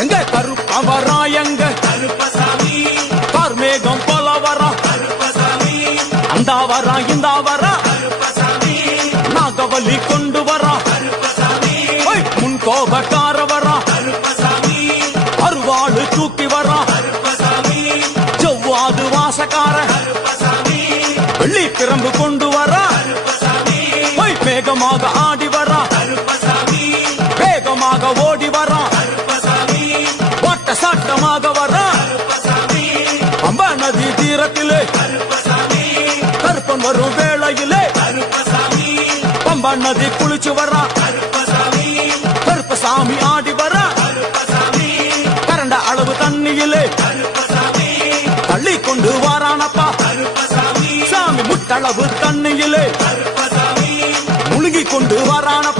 எங்க? கருப்பவரா எங்க கருப்பசாமி. கார்மேகம் போல வரா கருப்பசாமி. அந்த வரா இந்த வரா கருப்பசாமி. நாகவலி கொண்டு வரா. கருப்பசாமி. முன் கோபக்கார வரா கருப்பசாமி. அருவாளு தூக்கி வரா. கருப்பசாமி. செவ்வாது வாசக்கார. கருப்பசாமி. வெள்ளி பிரம்பு கொண்டு வரா. கருப்பசாமி. வேகமாக ஆடி வரா. கருப்பசாமி. வேகமாக ஓடி வரா. ஓட்ட சாட்டமாக அம்பா நதி தீரத்திலே கருப்பன் வரும் வேளையிலே. கருப்பசாமி பம்பா நதி குளிச்சு வரா கருப்பசாமி ஆடி வரா கரண்ட அளவு தண்ணியிலே தள்ளி கொண்டு வாரானப்பா. சாமி முட்டளவு தண்ணியிலே. முழுகி கொண்டு வாரானப்பா.